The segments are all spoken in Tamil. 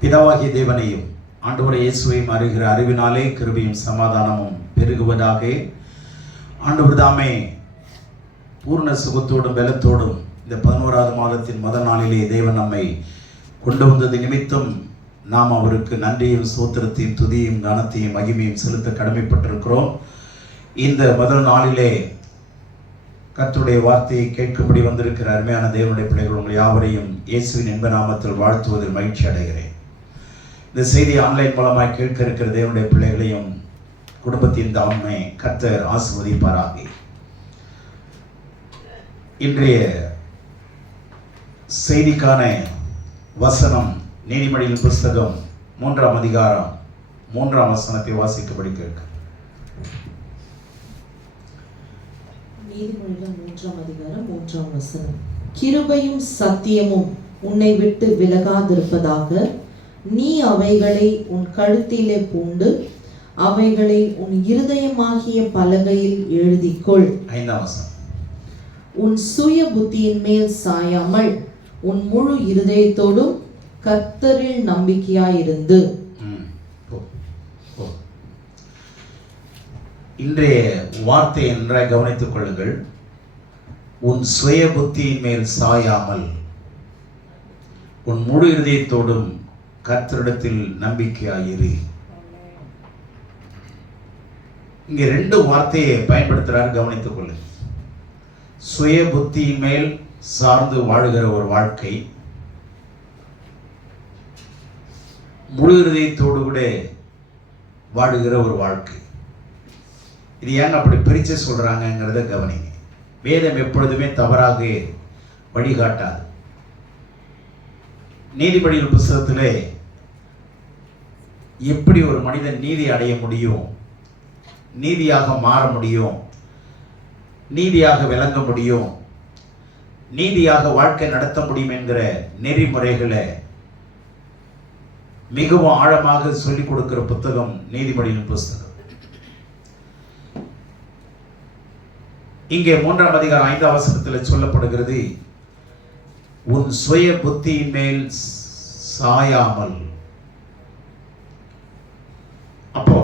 பிதாவாகிய தேவனையும் ஆண்டவரை இயேசுவையும் அறிகிற அறிவினாலே கிருபையும் சமாதானமும் பெருகுவதாக. ஆண்டவர் தாமே பூர்ண சுகத்தோடும் பலத்தோடும் இந்த 11வது மாதத்தின் முதல் நாளிலே தேவன் நம்மை கொண்டு வந்தது நிமித்தம் நாம் அவருக்கு நன்றியும் சோத்திரத்தையும் துதியும் கனத்தையும் மகிமையும் செலுத்த கடமைப்பட்டிருக்கிறோம். இந்த முதல் நாளிலே கர்த்தருடைய வார்த்தையை கேட்கும்படி வந்திருக்கிற அருமையான தேவனுடைய பிள்ளைகள் உங்கள் யாவரையும் இயேசுவின் இன்ப நாமத்தில் வாழ்த்துவதில் மகிழ்ச்சி அடைகிறேன். இந்த செய்தி ஆன்லைன் மூலமாக கேட்க இருக்கிற தேவனுடைய பிள்ளைகளையும் குடும்பத்தின் தாமே கர்த்தர் ஆசீர்வதிப்பாராக. இன்றைய செய்திக்கான வசனம் நீதிமொழியின் புஸ்தகம் 3ஆம் அதிகாரம் 3ஆம் வசனத்தை வாசிக்கும்படி கேட்க. நீதிமொழிகள் 3ஆம் அதிகாரம் 3ஆம் வசனம். கிருபையும் சத்தியமும் உன்னை விட்டு விலகாதிருப்பதாக, நீ அவைகளை உன் கழுத்திலே பூண்டு அவைகளை உன் இருதயமாகிய பலகையில் எழுதிக்கொள். 5ஆம் வசனம். உன் சுய புத்தியின் மேல் சாயாமல் உன் முழு இருதயத்தோடும் கர்த்தரில் நம்பிக்கையாயிருந்து. இன்றைய வார்த்தை நன்றாக கவனித்துக் கொள்ளுங்கள். உன் சுய புத்தியின் மேல் சாயாமல் உன் முழு இருதயத்தோடும் கர்த்தரிடத்தில் நம்பிக்கையாயிரு. இங்க 2 வார்த்தையை பயன்படுத்துறாரு, கவனித்துக் கொள்ளுங்கள். சுய புத்தியின் மேல் சார்ந்து வாழுகிற ஒரு வாழ்க்கை, முழு இருதயத்தோடு கூட வாழுகிற ஒரு வாழ்க்கை. இது ஏன் அப்படி பிரித்து சொல்றாங்கிறத கவனிங்க. வேதம் எப்பொழுதுமே தவறாக வழிகாட்டாது. நீதிபதிகள் புத்தகத்திலே எப்படி ஒரு மனிதன் நீதி அடைய முடியும், நீதியாக மாற முடியும், நீதியாக விளங்க முடியும், நீதியாக வாழ்க்கை நடத்த முடியும் என்கிற நெறிமுறைகளை மிகவும் ஆழமாக சொல்லிக் கொடுக்கிற புத்தகம் நீதிபதிகளின் புஸ்தகம். இங்கே 3ஆம் அதிகாரம் 5ஆம் வசனத்தில் சொல்லப்படுகிறது, உன் சுய புத்தியின் மேல் சாயாமல். அப்போ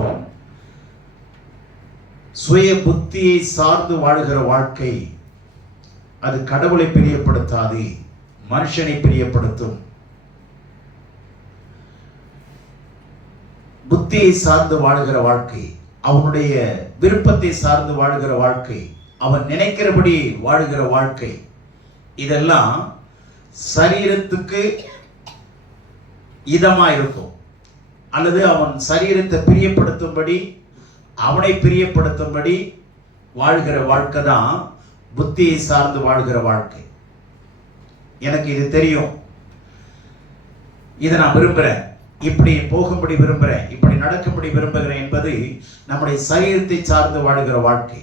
சுய புத்தியை சார்ந்து வாழ்கிற வாழ்க்கை அது கடவுளை பிரியப்படுத்தாது, மனுஷனை பிரியப்படுத்தும். புத்தியை சார்ந்து வாழ்கிற வாழ்க்கை, அவனுடைய விருப்பத்தை சார்ந்து வாழ்கிற வாழ்க்கை, அவன் நினைக்கிறபடி வாழ்கிற வாழ்க்கை, இதெல்லாம் சரீரத்துக்கு இதமா இருக்கும். அல்லது அவன் சரீரத்தை பிரியப்படுத்தும்படி, அவனை பிரியப்படுத்தும்படி வாழ்கிற வாழ்க்கை தான் புத்தியை சார்ந்து வாழ்கிற வாழ்க்கை. எனக்கு இது தெரியும், இதை நான் விரும்புகிறேன், இப்படி போகும்படி விரும்புகிறேன், இப்படி நடக்கும்படி விரும்புகிறேன் என்பது நம்முடைய சரீரத்தை சார்ந்து வாழ்கிற வாழ்க்கை.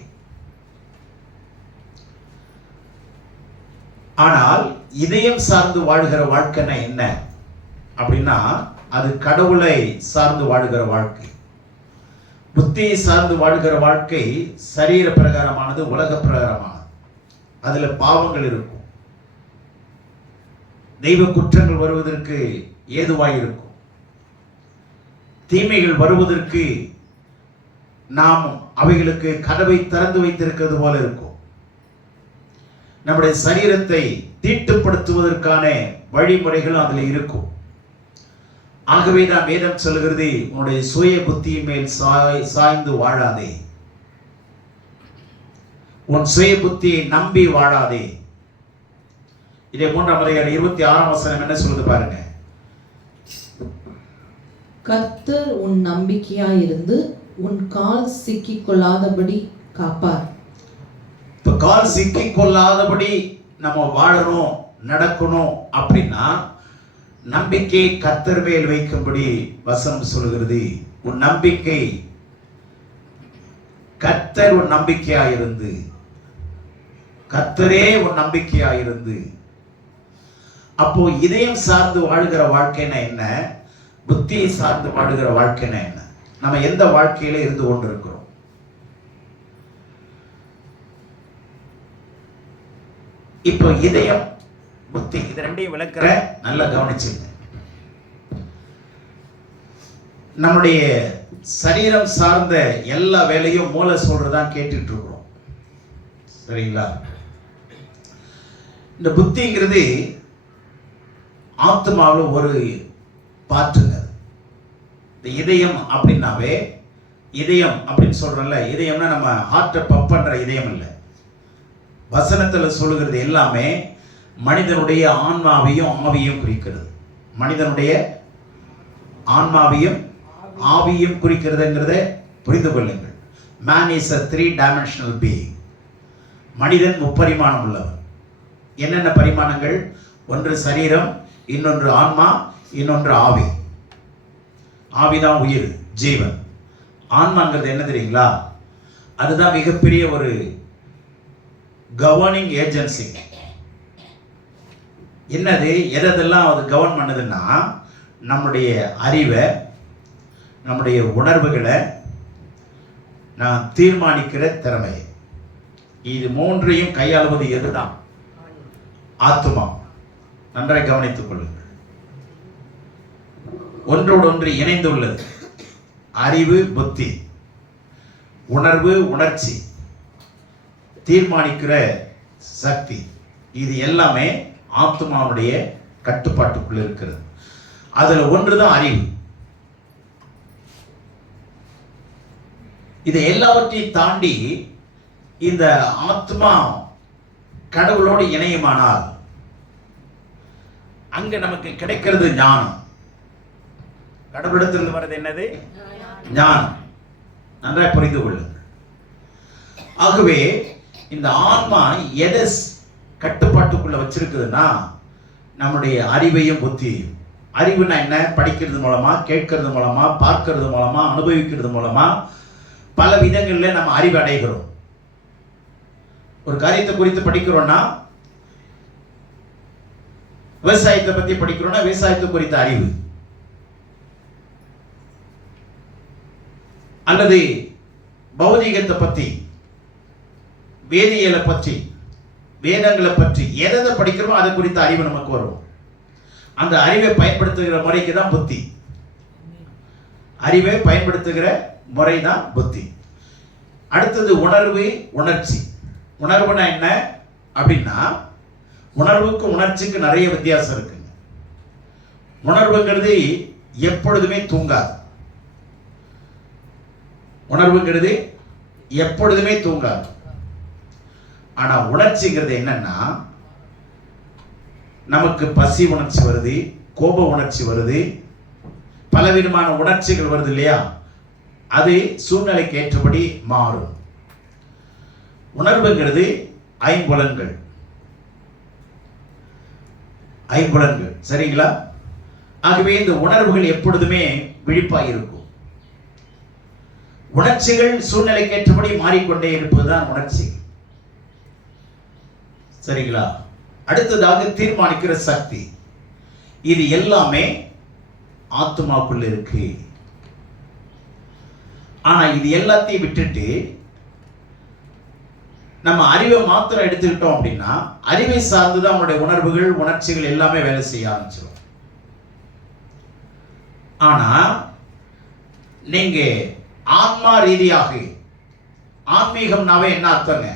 ஆனால் இதயம் சார்ந்து வாழ்கிற வாழ்க்கைன்னா என்ன அப்படின்னா, அது கடவுளை சார்ந்து வாழ்கிற வாழ்க்கை. புத்தியை சார்ந்து வாழ்கிற வாழ்க்கை சரீர பிரகாரமானது, உலக பிரகாரமானது. அதுல பாவங்கள் இருக்கும், தெய்வ குற்றங்கள் வருவதற்கு ஏதுவாய் இருக்கும், தீமைகள் வருவதற்கு நாம் அவைகளுக்கு கதவை திறந்து வைத்திருக்கிறது போல இருக்கும். நம்முடைய சரீரத்தை தீட்டுப்படுத்துவதற்கான வழிமுறைகள் அதில் இருக்கும். ஆகவே தான் வேதம் சொல்கிறது, உன்னுடைய சுய புத்தியின் மேல் சாய்ந்து வாழாதே, உன் சுய புத்தியை நம்பி வாழாதே. இதே 3ஆம் அதிகாரம் 26ஆம் வசனம் என்ன சொல்லுது பாருங்க. கர்த்தர் உன் நம்பிக்கையாயிருந்து உன் கால் சிக்கிக் கொள்ளாதபடி காப்பார். இப்ப கால் சிக்கிக் கொள்ளாதபடி நம்ம வாழணும், நடக்கணும் அப்படின்னா நம்பிக்கை கர்த்தர் மேல் வைக்கும்படி வசனம் சொல்கிறது. உன் நம்பிக்கை கர்த்தர் உன் நம்பிக்கையாயிருந்து, கர்த்தரே உன் நம்பிக்கையாயிருந்து. அப்போ இதயம் சார்ந்து வாழ்கிற வாழ்க்கைன்னா என்ன, புத்தியை சார்ந்து வாழ்கிற வாழ்க்கைன்னா என்ன, நம்ம எந்த வாழ்க்கையில இருந்து கொண்டிருக்கிறோம்? இப்போ இதயம் புத்தி இது ரெண்டையும் விளக்குற நல்லா கவனிச்சுங்க. நம்முடைய சரீரம் சார்ந்த எல்லா வேலையும் மூளை சொல்றதான் கேட்டுட்டு இருக்கிறோம். சரிங்களா? இந்த புத்திங்கிறது ஆத்மாவில் ஒரு பாட்டுங்க. இந்த இதயம் அப்படின்னாவே, இதயம் அப்படின்னு சொல்றோம்ல, இதயம்னா நம்ம ஹார்ட்டை பம்ப் பண்ற இதயம் இல்லை. வசனத்தில் சொல்லுகிறது எல்லாமே மனிதனுடைய ஆன்மாவையும் ஆவியும் குறிக்கிறது. மனிதனுடைய ஆன்மாவையும் ஆவியும் குறிக்கிறதுங்கிறத புரிந்து கொள்ளுங்கள். Man is a 3-dimensional being. மனிதன் முப்பரிமாணம் உள்ளவன். என்னென்ன பரிமாணங்கள்? ஒன்று சரீரம், இன்னொன்று ஆன்மா, இன்னொன்று ஆவி. ஆவிதான் உயிர், ஜீவன். ஆன்மாங்கிறது என்ன தெரியுங்களா? அதுதான் மிகப்பெரிய ஒரு கவர்னிங் ஏஜென்சி. என்னது, எதெல்லாம் அது கவர்ன் பண்ணுதுன்னா, நம்முடைய அறிவை, நம்முடைய உணர்வுகளை நான் தீர்மானிக்கிற திறமை. இது மூன்றையும் கையாளுவது எதுதான்? ஆத்மா. நன்றாக கவனித்துக் கொள்ளுங்கள். ஒன்றோடு ஒன்று இணைந்துள்ளது. அறிவு, புத்தி, உணர்வு, உணர்ச்சி, தீர்மானிக்கிற சக்தி, இது எல்லாமே ஆத்மாவுடைய கட்டுப்பாட்டுக்குள்ள இருக்கிறது. அதுல ஒன்றுதான் அறிவு. இதை எல்லாவற்றையும் தாண்டி இந்த ஆத்மா கடவுளோடு இணையுமானால் அங்க நமக்கு கிடைக்கிறது ஞானம். கடவுளிடத்திலிருந்து வர்றது என்னது? ஞானம். நன்றாக புரிந்து கொள்ளுங்கள். ஆகவே இந்த ஆன்மா எதை கட்டுப்பாட்டுக்குள்ள வச்சிருக்குதுன்னா, நம்முடைய அறிவையும் புத்தியையும். அறிவுனா என்ன? படிக்கிறது மூலமா, கேட்கறது மூலமா, பார்க்கறது மூலமா, அனுபவிக்கிறது மூலமா பல விதங்களில் நம்ம அறிவு அடைகிறோம். ஒரு காரியத்தை குறித்து படிக்கிறோம்னா, விவசாயத்தை பத்தி படிக்கிறோம்னா விவசாயத்தை குறித்த அறிவு, அல்லது பௌதிகத்தை பத்தி, வேதியியலை பற்றி, வேதங்களை பற்றி எதை படிக்கிறோமோ அதை குறித்த அறிவு நமக்கு வரும். அந்த அறிவை பயன்படுத்துகிற முறைக்கு தான் புத்தி. அறிவை பயன்படுத்துகிற முறை தான் புத்தி. அடுத்தது உணர்வு, உணர்ச்சி. உணர்வுனா என்ன அப்படின்னா, உணர்வுக்கு உணர்ச்சிக்கு நிறைய வித்தியாசம் இருக்குங்க. உணர்வுங்கிறது எப்பொழுதுமே தூங்காது. உணர்வுங்கிறது எப்பொழுதுமே தூங்காது. ஆனா உணர்ச்சிங்கிறது என்னன்னா, நமக்கு பசி உணர்ச்சி வருது, கோப உணர்ச்சி வருது, பலவிதமான உணர்ச்சிகள் வருது இல்லையா? அது சூழ்நிலைக்கு ஏற்றபடி மாறும். உணர்வுங்கிறது ஐம்புலன்கள். ஐம்புலன்கள், சரிங்களா? ஆகவே இந்த உணர்வுகள் எப்பொழுதுமே விழிப்பாக இருக்கும். உணர்ச்சிகள் சூழ்நிலைக்கு ஏற்றபடி மாறிக்கொண்டே இருப்பதுதான் உணர்ச்சி. சரிங்களா? அடுத்ததாக தீர்மானிக்கிற சக்தி. இது எல்லாமே ஆத்மாக்குள்ள இருக்கு. ஆனா இது எல்லாத்தையும் விட்டுட்டு நம்ம அறிவை மாத்திரம் எடுத்துக்கிட்டோம் அப்படின்னா, அறிவை சார்ந்துதான் நம்முடைய உணர்வுகள், உணர்ச்சிகள் எல்லாமே வேலை செய்ய ஆரம்பிச்சிடும். ஆனா நீங்க ஆன்மா ரீதியாக, ஆன்மீகம்னாவே என்ன அர்த்தங்க?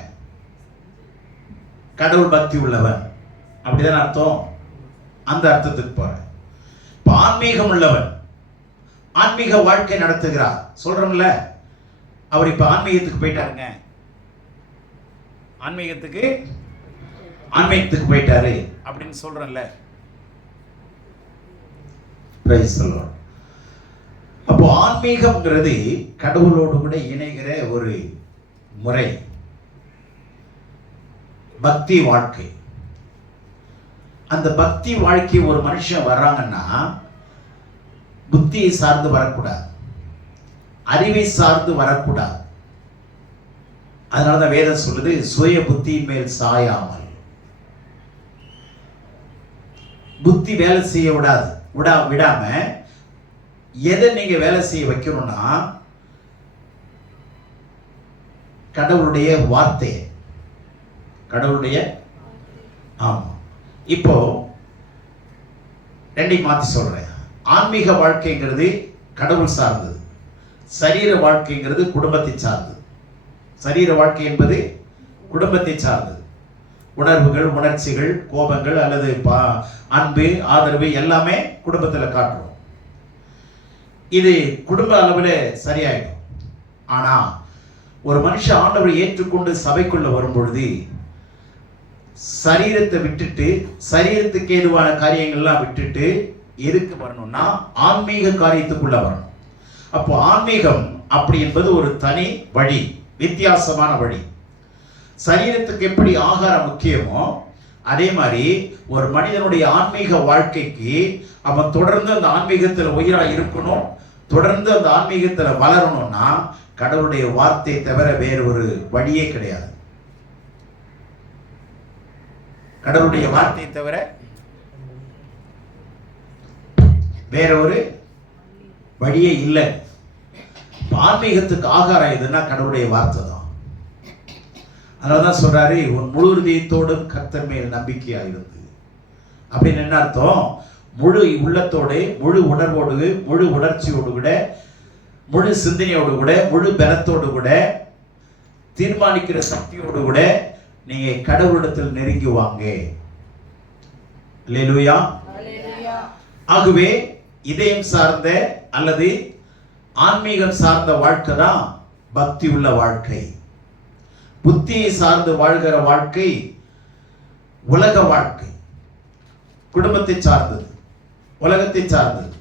கடவுள் பக்தி உள்ளவன், அப்படிதான் அர்த்தம். அந்த அர்த்தத்துக்கு போறேன். இப்ப ஆன்மீகம் உள்ளவன், ஆன்மீக வாழ்க்கை நடத்துகிறார் சொல்றோம்ல, அவர் இப்ப ஆன்மீகத்துக்கு போயிட்டாருங்க, ஆன்மீகத்துக்கு போயிட்டாரு அப்படின்னு சொல்றேன்ல. Praise the Lord. அப்போ ஆன்மீகம்ங்கிறது கடவுளோடு கூட இணைகிற ஒரு முறை, பக்தி வாழ்க்கை. அந்த பக்தி வாழ்க்கை ஒரு மனுஷன் வர்றாங்கன்னா புத்தியை சார்ந்து வரக்கூடாது, அறிவை சார்ந்து வரக்கூடாது. அதனாலதான் வேதம் சொல்லுது, சுய புத்தியின் மேல் சாயாமல். புத்தி வேலை செய்ய விடாம எதை நீங்க வேலை செய்ய வைக்கணும்னா, கடவுளுடைய வார்த்தையை, கடவுளுடைய. ஆமா, இப்போ ரெண்டையும் மாத்தி சொல்றேன். ஆன்மீக வாழ்க்கைங்கிறது கடவுள் சார்ந்தது. சரீர வாழ்க்கைங்கிறது குடும்பத்தை சார்ந்தது. சரீர வாழ்க்கை என்பது குடும்பத்தை சார்ந்தது. உணர்வுகள், உணர்ச்சிகள், கோபங்கள் அல்லது அன்பு, ஆதரவு எல்லாமே குடும்பத்தில் காட்டுறோம். இது குடும்ப அளவில் சரியாயிடும். ஆனா ஒரு மனுஷன் ஆண்டவரை ஏற்றுக்கொண்டு சபைக்குள்ள வரும்பொழுது சரீரத்தை விட்டுட்டு, சரீரத்துக்கு ஏதுவான காரியங்கள்லாம் விட்டுட்டு எதுக்கு வரணும்னா ஆன்மீக காரியத்துக்குள்ள வரணும். அப்போ ஆன்மீகம் அப்படி என்பது ஒரு தனி வழி, வித்தியாசமான வழி. சரீரத்துக்கு எப்படி ஆகாரம் முக்கியமோ அதே மாதிரி ஒரு மனிதனுடைய ஆன்மீக வாழ்க்கைக்கு அவன் தொடர்ந்து அந்த ஆன்மீகத்தில் உயிராக இருக்கணும், தொடர்ந்து அந்த ஆன்மீகத்தில் வளரணும்னா கடவுளுடைய வார்த்தை தவிர வேறு ஒரு வழியே கிடையாது. கடவுளுடைய வார்த்தை தவிர வேற ஒரு வழியே இல்லை. ஆன்மீகத்துக்கு ஆகாரம் எதுன்னா கடவுளுடைய வார்த்தை தான். அதனாலதான் சொல்றாரு, உன் முழு இதயத்தோடும் கர்த்தர் மேல் நம்பிக்கையா இருந்து. அப்படின்னு என்ன அர்த்தம்? முழு உள்ளத்தோடு, முழு உணர்வோடு, முழு உணர்ச்சியோடு கூட, முழு சிந்தனையோடு கூட, முழு பலத்தோடு கூட, தீர்மானிக்கிற சக்தியோடு கூட நீங்க கடவுளிடத்தில் நெருங்கி வாங்க. அல்லேலூயா. ஆகவே இதயம் சார்ந்த அல்லது ஆன்மீகம் சார்ந்த வாழ்க்கை தான் பக்தி உள்ள வாழ்க்கை. புத்தியை சார்ந்து வாழ்கிற வாழ்க்கை உலக வாழ்க்கை, குடும்பத்தை சார்ந்தது, உலகத்தை சார்ந்தது.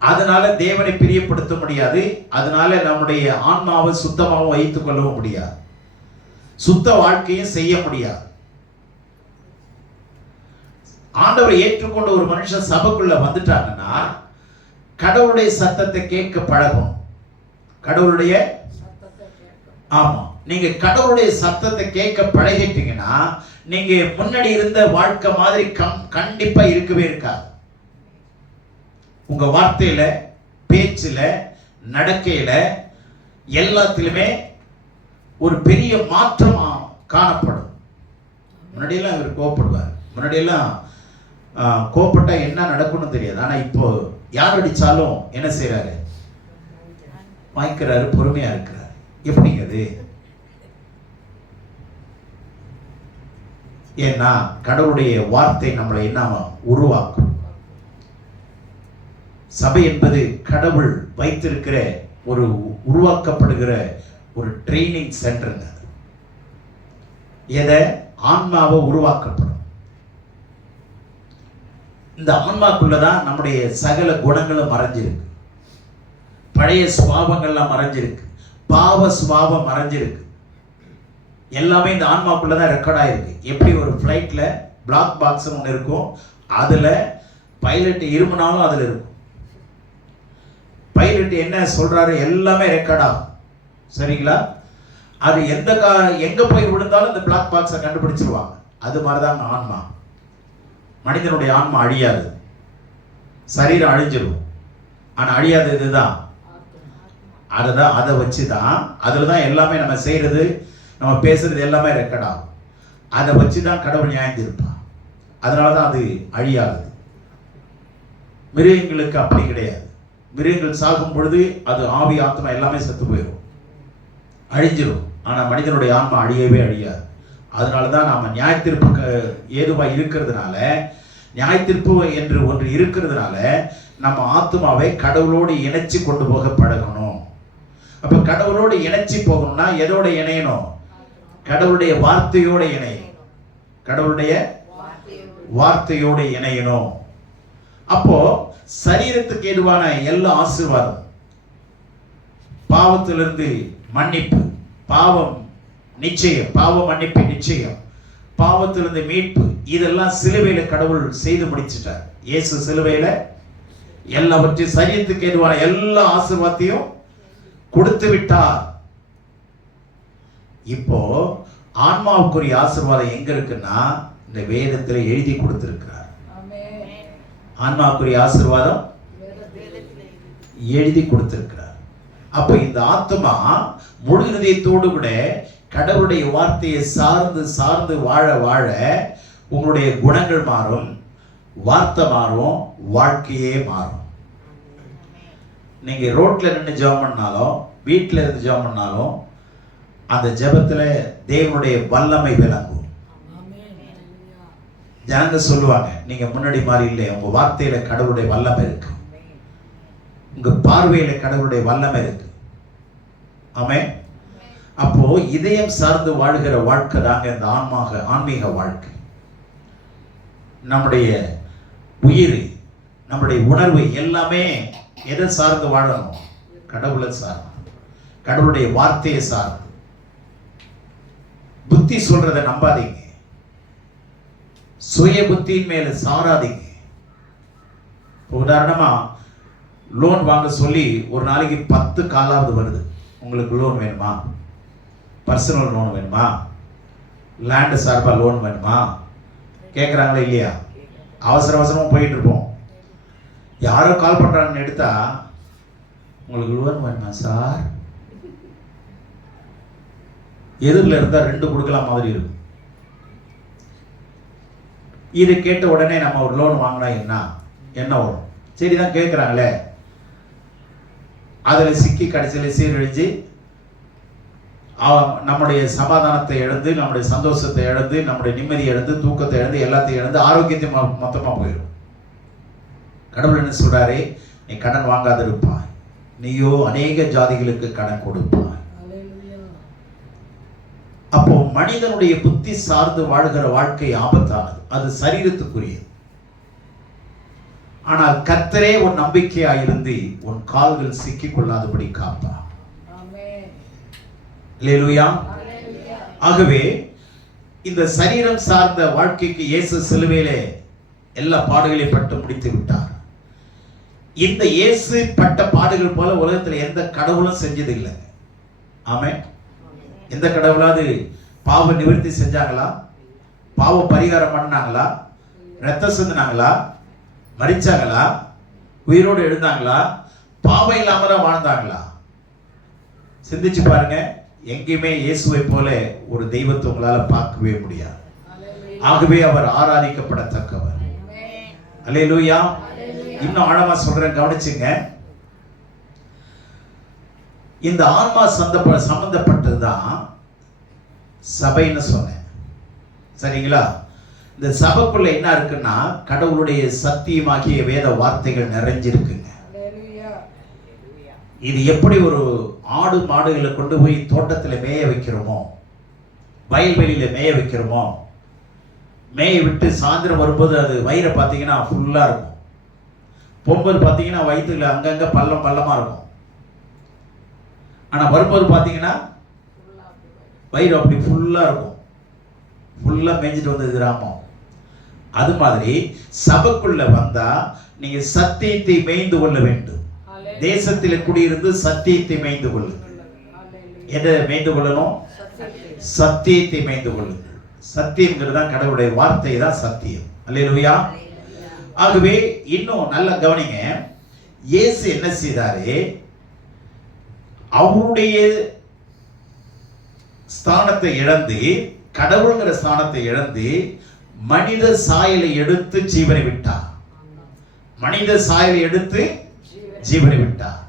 அதனால தேவனை பிரியப்படுத்த முடியாது. அதனால நம்முடைய ஆன்மாவை சுத்தமாகவும் வைத்துக் கொள்ளவும் முடியாது, சுத்த வாழ்க்கையும் செய்ய முடியாது. ஆண்டவரை ஏற்றுக்கொண்டு ஒரு மனுஷன் சபைக்குள்ள வந்துட்டாங்கன்னா கடவுளுடைய சத்தத்தை கேட்க பழகும். கடவுளுடைய ஆமா, நீங்க கடவுளுடைய சத்தத்தை கேட்க பழகிட்டீங்கன்னா நீங்க முன்னாடி இருந்த வாழ்க்கை மாதிரி கண்டிப்பா இருக்கவே இருக்காது. உங்க வார்த்தையில, பேச்சுல, நடக்கையில எல்லாத்திலுமே ஒரு பெரிய மாற்றம் காணப்படும். முன்னாடியெல்லாம் இவர் கோவப்படுவார். முன்னாடியெல்லாம் கோவப்பட்டா என்ன நடக்கும்னு தெரியாது. ஆனா இப்போ யார் அடிச்சாலும் என்ன செய்யறாரு? வாங்கிக்கிறாரு, பொறுமையா இருக்கிறாரு. எப்படிங்கிறது? ஏன்னா கடவுளுடைய வார்த்தை நம்மளை என்ன உருவாக்கும். சபை என்பது கடவுள் வைத்திருக்கிற ஒரு உருவாக்கப்படுகிற ஒரு ட்ரைனிங் சென்டருங்க. எதை? ஆன்மாவை உருவாக்கப்படும். இந்த ஆன்மாக்குள்ளதான் நம்முடைய சகல குணங்களும் மறைஞ்சிருக்கு. பழைய சுபாவங்கள்லாம் மறைஞ்சிருக்கு, பாவ சுபாவம் மறைஞ்சிருக்கு. எல்லாமே இந்த ஆன்மாக்குள்ளதான் ரெக்கார்ட் ஆயிருக்கு. எப்படி ஒரு ஃப்ளைட்ல பிளாக் பாக்ஸ் ஒன்று இருக்கும், அதுல பைலட் இருமுனாலும் அதுல இருக்கும். பைலட் என்ன சொல்றாரு எல்லாமே ரெக்கார்ட் ஆகும். சரிங்களா? அது எங்க போய் விழுந்தாலும் இந்த பிளாக் பாக்ஸை கண்டுபிடிச்சிருவாங்க. அது மாதிரிதான் ஆன்மா. மனிதனுடைய ஆன்மா அழியாது, சரீரம் அழிஞ்சிடும். ஆனா அழியாது இதுதான். அதை வச்சுதான், அதுலதான் எல்லாமே நம்ம செய்யறது, நம்ம பேசுறது எல்லாமே ரெக்கார்ட் ஆகும். அதை வச்சுதான் கடவுள் நியாயந்திருப்பான். அதனாலதான் அது அழியாது. மிருகங்களுக்கு அப்படி கிடையாது. மிருகங்கள் சாகும் பொழுது அது ஆவி, ஆத்மா எல்லாமே செத்து போயிடும், அழிஞ்சிடும். ஆனா மனிதனுடைய ஆன்மா அழியவே அழியாது. அதனாலதான் நாம நியாயத்தீர்ப்பு ஏதுவா இருக்கிறதுனால, நியாயத்தீர்ப்பு என்று ஒன்று இருக்கிறதுனால நம்ம ஆத்மாவை கடவுளோடு இணைச்சி கொண்டு போக பழகணும். அப்ப கடவுளோடு இணைச்சி போகணும்னா எதோட இணையணும்? கடவுளுடைய வார்த்தையோட இணையணும். கடவுளுடைய வார்த்தையோட இணையணும். அப்போ சரீரத்துக்கு ஏதுவான எல்லா ஆசீர்வாதம், பாவத்திலிருந்து மன்னிப்பு, பாவம் நிச்சயம், பாவ மன்னிப்பு நிச்சயம், பாவத்திலிருந்து மீட்பு, இதெல்லாம் சிலுவையில கடவுள் செய்து முடிச்சிட்டார். இயேசு சிலுவையில எல்லாவற்றையும், சரீரத்துக்கு ஏதுவான எல்லா ஆசீர்வாதத்தையும் கொடுத்து விட்டார். இப்போ ஆன்மாவுக்குரிய ஆசீர்வாதம் எங்க இருக்குன்னா இந்த வேதத்துல எழுதி கொடுத்திருக்கிறார். ஆன்மாவுக்குரிய ஆசீர்வாதம் எழுதி கொடுத்திருக்கிறார். அப்ப இந்த ஆத்மா முழு இதயத்தோடு கூட கடவுளுடைய வார்த்தையை சார்ந்து சார்ந்து வாழ வாழ உங்களுடைய குணங்கள் மாறும், வார்த்தை மாறும், வாழ்க்கையே மாறும். நீங்க ரோட்ல நின்று ஜெபம் பண்ணாலும் வீட்டில் இருந்து ஜெபம் பண்ணாலும் அந்த ஜெபத்தில் தேவனுடைய வல்லமை விளங்கும். ஜனங்க சொல்லுவாங்க, நீங்க முன்னாடி மாதிரி இல்லை, உங்க வார்த்தையில கடவுளுடைய வல்லமை இருக்கு, உங்க பார்வையில கடவுளுடைய வல்லமை இருக்கு. ஆமென். அப்போ இதயம் சார்ந்து வாழ்கிற வாழ்க்கை தாங்க இந்த ஆன்மீக வாழ்க்கை. நம்முடைய உயிர், நம்முடைய உணர்வு எல்லாமே எதை சார்ந்து வாழணும்? கடவுளை சார்ந்து, கடவுளுடைய வார்த்தையை சார்ந்து. புத்தி சொல்றதை நம்பாதீங்க, சுய புத்தியின் மேல சாராதீங்க. உதாரணமா லோன் வாங்க சொல்லி ஒரு நாளைக்கு 10 காலாவது வருது. உங்களுக்கு லோன் வேணுமா? பர்சனல் லோன் வேணுமா? லேண்ட் சார்பா லோன் வேணுமா? கேட்குறாங்களா இல்லையா? அவசர அவசரமாக போயிட்டு இருப்போம். யாரோ கால் பண்ணுறாங்கன்னு எடுத்தா, உங்களுக்கு லோன் வேணுமா சார்? எதிரில் இருந்தால் 2 கொடுக்கலாம் மாதிரி இருக்கும். இது கேட்ட உடனே நம்ம ஒரு லோன் வாங்கினா என்ன வரும்? சரி தான் கேட்குறாங்களே, அதில் சிக்கி கடைசியில் சீரழிஞ்சு நம்முடைய சமாதானத்தை இழந்து, நம்முடைய சந்தோஷத்தை இழந்து, நம்முடைய நிம்மதியை இழந்து, தூக்கத்தை இழந்து, எல்லாத்தையும் இழந்து, ஆரோக்கியத்தையும் மொத்தமாக போயிடும். கடவுள் என்ன சொல்றாரு? நீ கடன் வாங்காத இருப்பாய், நீயோ அநேக ஜாதிகளுக்கு கடன் கொடுப்பாய். அப்போ மனிதனுடைய புத்தி சார்ந்து வாழ்கிற வாழ்க்கை ஆபத்தானது, அது சரீரத்துக்குரியது. ஆனால் கர்த்தரே உன் நம்பிக்கையாயிருந்து உன் கால்கள் சிக்கிக் கொள்ளாதபடி காப்பா. அல்லேலூயா. ஆகவே இந்த சரீரம் சார்ந்த வாழ்க்கைக்கு இயேசு சிலுவையிலே எல்லா பாடுகளையும் பட்டு முடித்து விட்டார். இந்த இயேசு பட்ட பாடுகள் போல உலகத்தில் எந்த கடவுளும் செஞ்சதில்லை. ஆமென். எந்த கடவுளாவது பாவ நிவர்த்தி செஞ்சாங்களா? பாவ பரிகாரம் பண்ணாங்களா? ரத்தம் சிந்தினாங்களா? மரிச்சாங்களா? உயிரோடு எழுந்தாங்களா? பாவம் இல்லாம தான் வாழ்ந்தாங்களா? சிந்திச்சு பாருங்க. எங்கேயுமே இயேசுவை போல ஒரு தெய்வத்தை உங்களால பார்க்கவே முடியாது. ஆகவே அவர் ஆராதிக்கப்படத்தக்கவர். அல்லேலூயா. இன்னும் ஆழமா சொல்றேன், கவனிச்சுங்க. இந்த ஆன்மா சம்பந்தப்பட்டதுதான் சபைன்னு சொன்னேன், சரிங்களா? இந்த சபைக்குள்ள என்ன இருக்குன்னா, கடவுளுடைய சத்தியமாகிய வேத வார்த்தைகள் நிறைஞ்சிருக்குங்க. இது எப்படி ஒரு ஆடு மாடுகளை கொண்டு போய் தோட்டத்தில் மேய வைக்கிறோமோ, வயல்வெளியில மேய வைக்கிறோமோ, மேய விட்டு சாயந்தரம் வரும்போது அது வயிறை பார்த்தீங்கன்னா ஃபுல்லா இருக்கும். போகும்போது பார்த்தீங்கன்னா வயிற்றுல அங்கங்க பள்ளமா இருக்கும். ஆனா வரும்போது பார்த்தீங்கன்னா வயிறு அப்படி ஃபுல்லா இருக்கும், ஃபுல்லா மேய்ஞ்சிட்டு வந்தது கிராமம். அது மாதிரி சபைக்குள்ள வந்தா நீங்க சத்தியத்தை மேய்ந்து கொள்ள வேண்டும். தேசத்தில் குடியிருந்து சத்தியத்தை மேய்ந்து கொள்ளுங்கள். எதை மேய்ந்து கொள்ளணும்? சத்தியத்தை மேய்ந்து கொள்ளுங்கள். சத்தியம்ங்கிறது தான் கடவுளுடைய வார்த்தை தான் சத்தியம். அல்லேலூயா. ஆகவே இன்னும் நல்ல கவனிங்க. இயேசு என்ன செய்தாரு? அவருடைய ஸ்தானத்தை இழந்து, கடவுள்ங்கிற ஸ்தானத்தை இழந்து மனித சாயலை எடுத்து ஜீவனை விட்டார். மனித சாயலை எடுத்து ஜீவனை விட்டார்.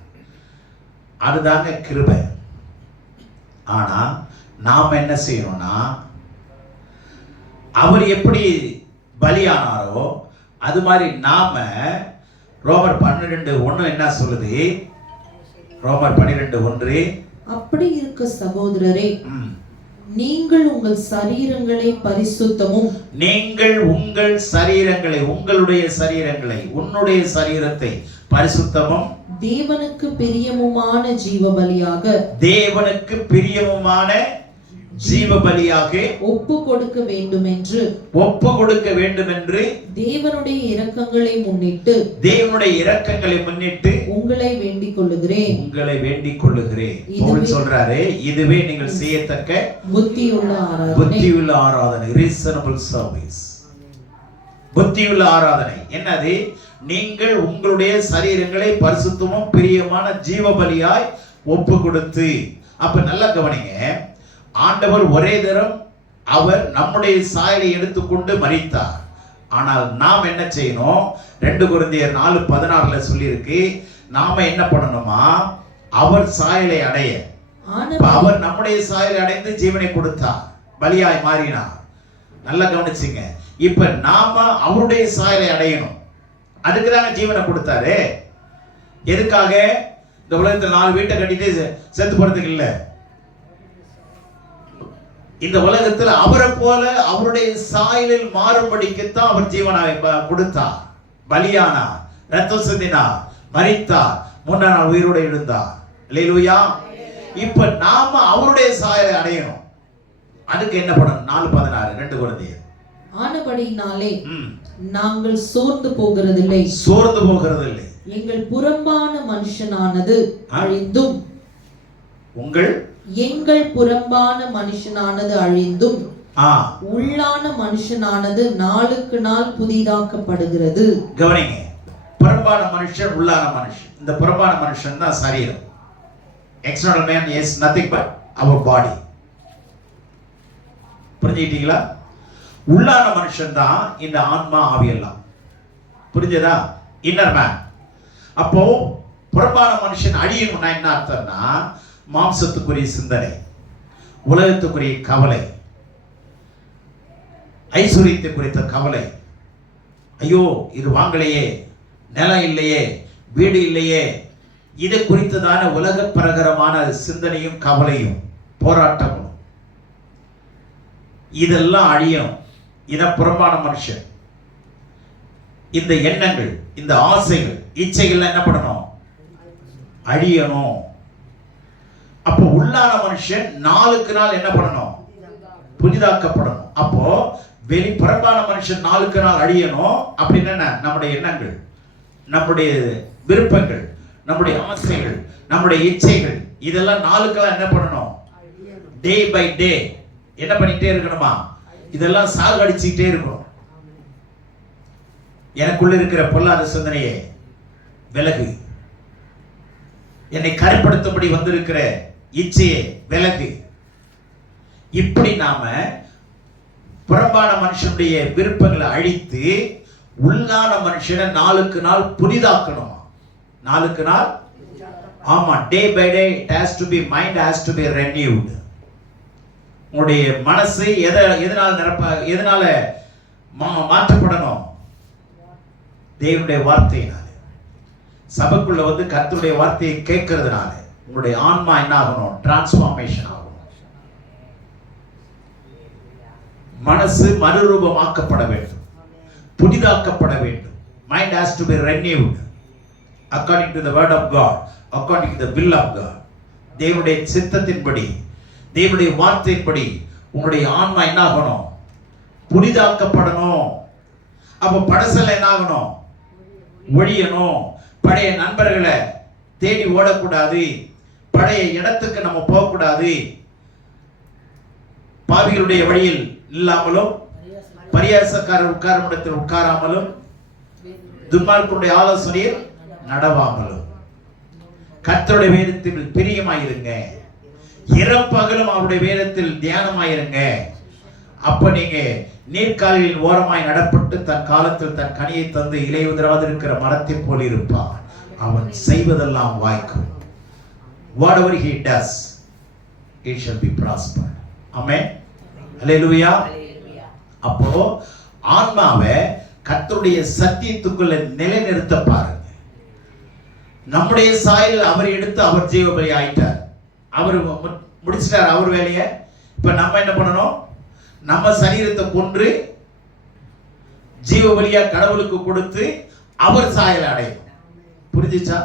அதுதாங்க கிருபை. ஆனா நாம என்ன செய்யணும்னா, அவர் எப்படி பலியானாரோ அது மாதிரி நாம, ரோமர் 12:1 என்ன சொல்லுது? ரோமர் 12:1, அப்படி இருக்க சகோதரரே, நீங்கள் உங்கள் சரீரங்களை பரிசுத்தமும், நீங்கள் உங்கள் சரீரங்களை, உங்களுடைய சரீரங்களை, உன்னுடைய சரீரத்தை பரிசுத்தமும், தேவனுக்கு பிரியமுமான ஜீவபலியாக, தேவனுக்கு பிரியமுமான ஜீவபலியாக ஒப்பு கொடுக்க வேண்டும் என்று, ஒப்பு கொடுக்க வேண்டும் என்று தேவனுடைய இரக்கங்களை முன்னிட்டு, தேவனுடைய இரக்கங்களை முன்னிட்டு உங்களை வேண்டிக் கொள்ளுகிறேன், உங்களை வேண்டிக் கொள்ளுகிறேன். பவுல் சொல்றாரு, இதுவே நீங்கள் செய்யத்தக்க புத்தியுள்ள ஆராதனை. புத்தியுள்ள ஆராதனை, ரீசனபிள் சர்வீஸ். புத்தியுள்ள ஆராதனை என்னது? நீங்கள் உங்களுடைய சரீரங்களை பரிசுத்தமும் பிரியமான ஜீவபலியாய் ஒப்பு கொடுத்து. அப்ப நல்லா கவனிங்க. ஆண்டவர் ஒரே தரம் அவர் நம்முடைய சாயலை எடுத்துக்கொண்டு மரித்தார். ஆனால் நாம் என்ன செய்யணும்? 2 கொரிந்தியர் 4:16 சொல்லி இருக்கு, நாம என்ன பண்ணணுமா? அவர் சாயலை அடைய. இப்ப அவர் நம்முடைய சாயலை அடைந்து ஜீவனை கொடுத்தார், பலியாய் மாறினார். நல்லா கவனிச்சுங்க. இப்ப நாம அவருடைய சாயலை அடையணும். அதுக்குதாங்க ஜீவனை கொடுத்தாரு. எதுக்காக? இந்த உலகத்தில் 4 வீட்டை கட்டிட்டு செத்து போறதுக்கு இல்ல. இந்த உலகத்தில் அவரை போல அவருடைய சாயலில் மாறும்படிக்குத்தான் அவர் ஜீவனை கொடுத்தார், பலியானார், ரத்தம் சிந்தினார், மரித்தார், 3ஆம் நாள் உயிரோடு எழுந்தார். அல்லேலூயா. இப்ப நாம அவருடைய சாயலை அடையணும். அதுக்கு என்ன பண்ணணும்? 4:16 2 கொரிந்தியர். ஆனபடியினாலே நாங்கள் சோர்ந்து போகிறதில்லை. எங்கள் புறம்பான மனுஷனானது அழிந்தும் எங்கள் புறம்பான மனுஷனானது அழிந்தும் உள்ளான மனுஷனானது நாளுக்கு நாள் புதிதாக்கப்படுகிறது. கவனிங்க. புறம்பான மனுஷன், உள்ளான மனுஷன். இந்த புறம்பான மனுஷன் தான் சரீரம். External man is nothing but our body. புரிஞ்சுக்கிட்டீங்களா? உள்ளான மனுஷன் தான் இந்த ஆன்மா, ஆவி எல்லாம். புரிஞ்சதா? Inner man. அப்போ புறம்பான மனுஷன் அழியணும்னா என்ன அர்த்தம்னா, மாம்சத்துக்குரிய சிந்தனை, உலகத்துக்குரிய கவலை, ஐஸ்வர்யத்தை குறித்த கவலை, ஐயோ இது வாங்கலையே, நிலம் இல்லையே, வீடு இல்லையே, இது குறித்ததான உலக பிரகாரமான சிந்தனையும் கவலையும் போராட்டமும், இதெல்லாம் அழியணும். இத புறம்பான மனுஷன். இந்த எண்ணங்கள், இந்த ஆசைகள், இச்சைகள் என்ன பண்ணணும்? அழியணும். அப்போ உள்ளான மனுஷன் நாளுக்கு நாள் என்ன பண்ணணும்? புதிதாக்கப்படணும். அப்போ புறம்பான மனுஷன் நாளுக்கு நாள் அழியணும். அப்படின்னு என்ன? நம்முடைய எண்ணங்கள், நம்முடைய விருப்பங்கள், நம்முடைய ஆசைகள், நம்முடைய இச்சைகள், இதெல்லாம் நாளுக்கு நாள் என்ன பண்ணணும்? டே பை டே என்ன பண்ணிட்டே இருக்கணுமா? இதெல்லாம் சாகடிச்சுக்கிட்டே இருக்கணும். எனக்குள்ள இருக்கிற பொல்லாத சிந்தனையே விலகு, என்னை கரைப்படுத்தபடி வந்திருக்கிற இச்சையே விலகு. இப்படி நாம புறம்பான மனுஷனுடைய விருப்பங்களை அழித்து உள்ளான மனுஷனை நாளுக்கு நாள் புதிதாக்கணும். நாளுக்கு நாள், ஆமா, day by day it has to be, mind has to be renewed. உங்களுடைய மனசு எதனால மாற்றப்படணும்? தேவனுடைய வார்த்தையினால. சபைக்குள்ள வந்து கர்த்தருடைய வார்த்தையை கேட்கறதுனால உங்களுடைய ஆன்மா என்ன ஆகணும்? டிரான்ஸ்ஃபார்மேஷன் ஆகணும். மனசு மறுரூபமாக்கப்பட வேண்டும், புதிதாக்கப்பட வேண்டும். Mind has to be renewed according to the word of God, according to the will of God. தேவனுடைய சித்தத்தின்படி, தேவனுடைய வார்த்தையின்படி உங்களுடைய ஆன்மா என்ன ஆகணும்? புதிதாக்கப்படணும். அப்ப படசல என்ன ஆகணும்? ஒழியணும். பழைய நண்பர்களை தேடி ஓடக்கூடாது, பழைய இடத்துக்கு நம்ம போகக்கூடாது, பாவிகளுடைய வழியில் இல்லாமலும், பரியாசக்காரர் உட்காரும் இடத்தில் உட்காராமலும், துன்மார்க்கருடைய ஆலோசனையில் நடவாமலும், கர்த்தருடைய வேதத்தில் பிரியமாயிருங்க, இரப்பகலும் அவருடைய வேதத்தில் தியானமாயிருங்க. அப்ப நீங்க நீர்க்காலில் ஓரமாய் நடப்பட்டு தன் காலத்தில் தன் கனியை தந்து இலையுதிராதிருக்கிற மரத்தை போல் இருப்பான். அவன் செய்வதெல்லாம் வாய்க்கும். Whatever he does, it shall be prospered. Amen. Hallelujah. அப்போ ஆன்மாவை கர்த்தருடைய சத்தியத்துக்குள்ள நிலைநிறுத்த பாருங்க. நம்முடைய சாயல் அவர் எடுத்து அவர் ஜீவபலி ஆயிட்டார். அவர் முடிச்சிட்டார் அவர் வேலையை. இப்ப நம்ம என்ன பண்ணணும்? நம்ம சரீரத்தை கொன்று ஜீவபலியா கடவுளுக்கு கொடுத்து அவர் சாயலை அடையும். புரிஞ்சிச்சா?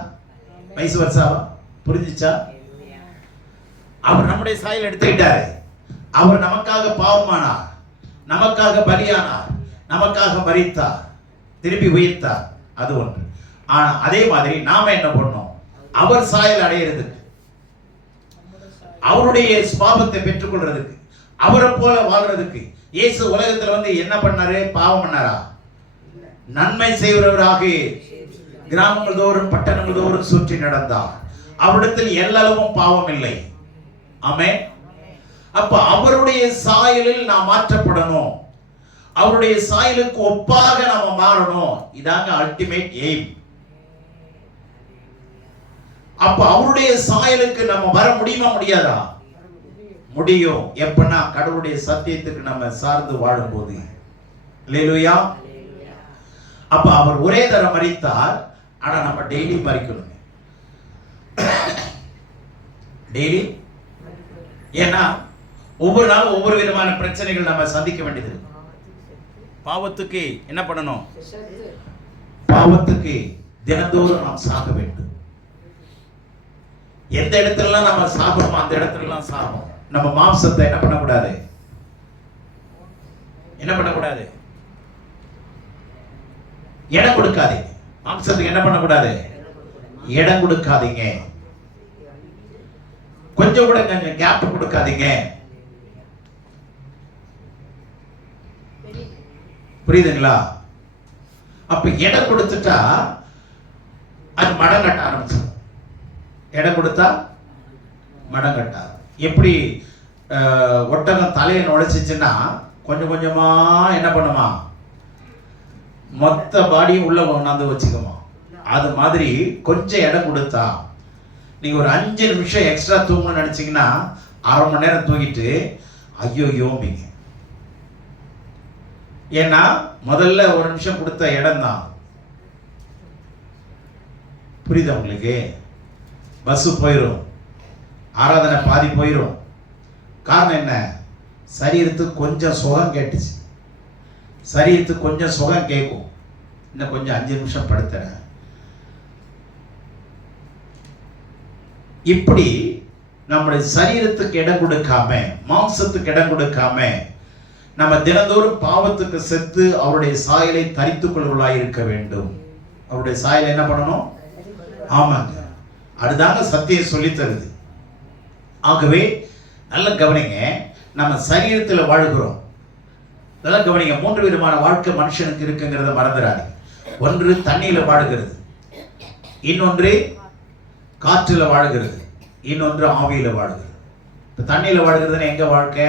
வயசு வருஷாவா? புரிஞ்சிச்சா? அவர் நம்முடைய சாயல் எடுத்துக்கிட்டாரு. அவர் நமக்காக பாவமானார், நமக்காக பலியானார், நமக்காக மரித்தார், திருப்பி உயிர்த்தார். அது ஒன்று. ஆனா அதே மாதிரி நாம என்ன பண்ணோம்? அவர் சாயல் அடையிறதுக்கு, அவருடைய ஸ்வாபத்தை பெற்றுக்கொள்றதுக்கு, அவரை போல வாழ்றதுக்கு. இயேசு உலகத்துல வந்து என்ன பண்ணாரு? பாவம் பண்ணாரா? நன்மை செய்கிறவராக கிராமங்கள் தோறும் பட்டணங்கள் தோறும் சுற்றி நடந்தார். அவரிடத்தில் எல்லளவும் பாவம் இல்லை. ஆமென். அப்ப அவருடைய சாயலில் நாம் மாற்றப்படணும், அவருடைய சாயலுக்கு ஒப்பாக நாம மாறணும். இதாங்க அல்டிமேட் எய்ம். அப்ப அவருடைய சாயலுக்கு நம்ம வர முடியுமா முடியாதா? முடியும். எப்பன்னா கடவுளுடைய சத்தியத்துக்கு நம்ம சார்ந்து வாழும்போது. அல்லேலூயா. அப்ப அவர் ஒரே தரம் மரித்தார், ஆனா நம்ம டெய்லி மரிக்கணும். டெய்லி. ஏன்னா ஒவ்வொரு நாளும் ஒவ்வொரு விதமான பிரச்சனைகள் நம்ம சந்திக்க வேண்டியது. பாவத்துக்கு என்ன பண்ணணும்? பாவத்துக்கு தினந்தோறும் நாம் சாக வேண்டும். எந்த இடத்துல நம்ம சாகணுமோ அந்த இடத்துல சாகணும். நம்ம மாம்சத்தை என்ன பண்ணக்கூடாது? என்ன பண்ணக்கூடாது? இடம் கொடுக்காதீங்க. மாம்சத்துக்கு என்ன பண்ணக்கூடாது? இடம் கொடுக்காதீங்க. கொஞ்சம் கூட கேப் கொடுக்காதீங்க. புரியுதுங்களா? அப்ப இடம் கொடுத்துட்டா அது மடம் கட்ட ஆரம்பிச்சிடும். இடம் கொடுத்தா மடம் கட்டா. எப்படி ஒட்டகம் தலையை நுழைச்சிச்சுன்னா கொஞ்சம் கொஞ்சமா என்ன பண்ணுமா? மொத்த பாடியும் உள்ள கொண்டாந்து வச்சுக்குமா. அது மாதிரி கொஞ்சம் இடம் கொடுத்தா, நீங்க ஒரு 5 நிமிஷம் எக்ஸ்ட்ரா தூங்க நினைச்சீங்கன்னா 1/2 மணி நேரம் தூங்கிட்டு ஐயோயோம்பிங்க. ஏன்னா முதல்ல 1 நிமிஷம் கொடுத்த இடம் தான். புரியுதா உங்களுக்கு? பஸ் போயிடும், ஆராதனை பாதி போயிடும். காரணம் என்ன? சரீரத்துக்கு கொஞ்சம் சுகம் கேட்டுச்சு. சரீரத்துக்கு கொஞ்சம் சுகம் கேட்கும். இன்னும் கொஞ்சம் 5 நிமிஷம் படுத்துறேன். இப்படி நம்முடைய சரீரத்துக்கு இடம் கொடுக்காம, மாம்சத்துக்கு இடம் கொடுக்காம, நம்ம தினந்தோறும் பாவத்துக்கு செத்து அவருடைய சாயலை தரித்துக் கொள்வர்களாய் இருக்க வேண்டும். அவருடைய சாயலை என்ன பண்ணணும்? ஆமாங்க, அதுதாங்க சத்தியம் சொல்லி தருது. ஆகவே நல்ல கவனிங்க, நம்ம சரீரத்தில் வாழுகிறோம். நல்ல கவனிங்க, 3 விதமான வாழ்க்கை மனுஷனுக்கு இருக்குங்கிறத மறந்துடாதீங்க. ஒன்று தண்ணியில வாழுகிறது, இன்னொன்று காற்றுல வாழுகிறது, இன்னொன்று ஆவியில வாழுகிறது. இப்ப தண்ணியில வாழுகிறதுன்னு எங்க வாழ்க்கை?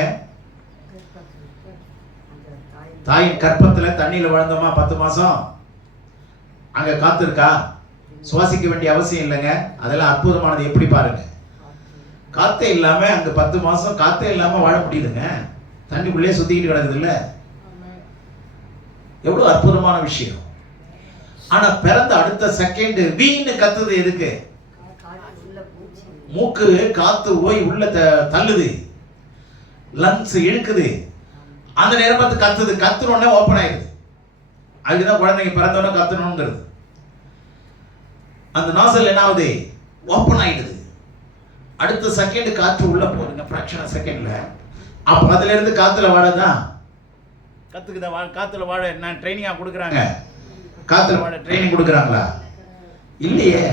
தாயின் கற்பத்துல தண்ணியில வாழ்ந்தோமா 10 மாசம். அங்க காத்து இருக்கா? சுவாசிக்க வேண்டிய அவசியம் இல்லைங்க. அதெல்லாம் அற்புதமானது. எப்படி பாருங்க, காத்தே இல்லாம அங்க 10 மாசம் காத்தே இல்லாம வாழ முடியுதுங்க. தண்ணிக்குள்ளே சுத்திக்கிட்டு கிடக்குது இல்ல? எவ்வளவு அற்புதமான விஷயம். ஆனா பிறந்த அடுத்த செகண்ட் வீணு கத்துது. எதுக்கு? மூக்கு காத்து போய் உள்ள தள்ளுது, லங்ஸ் இழுக்குது. அந்த நேரம் பார்த்து கத்துது. கத்துனோடனே ஓப்பன் ஆயிடுது. அதுக்குதான் குழந்தைங்க பிறந்தோடனே கத்தணுங்கிறது. அந்த நாசல் என்ன ஆகுது? ஓப்பன் ஆயிடுது. அடுத்த செகண்ட் காற்று உள்ள போகுதுங்க, ஃபிராக்ஷன் செகண்ட்ல. அப்ப அதுல இருந்து காத்துல வாழதான் கத்துக்குதா? காத்துல வாழ என்ன ட்ரைனிங்கா கொடுக்குறாங்க? காத்துல வாழ ட்ரைனிங் கொடுக்குறாங்களா? இல்லையே.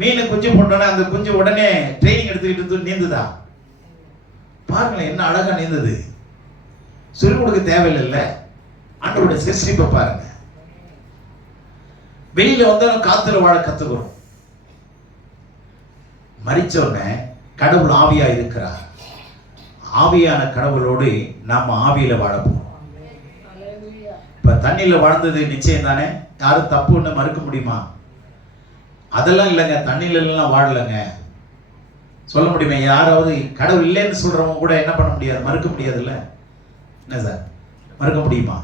மீன் குஞ்சு போட்டோன்னா அந்த குஞ்சு உடனே ட்ரைனிங் எடுத்துக்கிட்டு நீந்துதா? பாருங்களேன் என்ன அழகா நீந்தது. சொல்லிக் கொடுக்க தேவையில்லைல்ல. ஆண்டவருடைய சிருஷ்டிப்பை பாருங்க. வெளியில வந்தாலும் காத்துல வாழ கத்துக்கிறோம். மரிச்ச உடனே கடவுள் ஆவியா இருக்கிறார். ஆவியான கடவுளோடு நாம ஆவியில வாழ போறோம். இப்ப தண்ணியில வாழ்ந்தது நிச்சயம் தானே. யாரும் தப்புன்னு மறுக்க முடியுமா? அதெல்லாம் இல்லைங்க. தண்ணியில எல்லாம் வாழலைங்க. சொல்ல முடியுமா? யாராவது கடவுள் இல்லைன்னு சொல்றவங்க கூட என்ன பண்ண முடியாது? மறுக்க முடியாதுல்ல. என்ன சார், மறுக்க முடியுமா?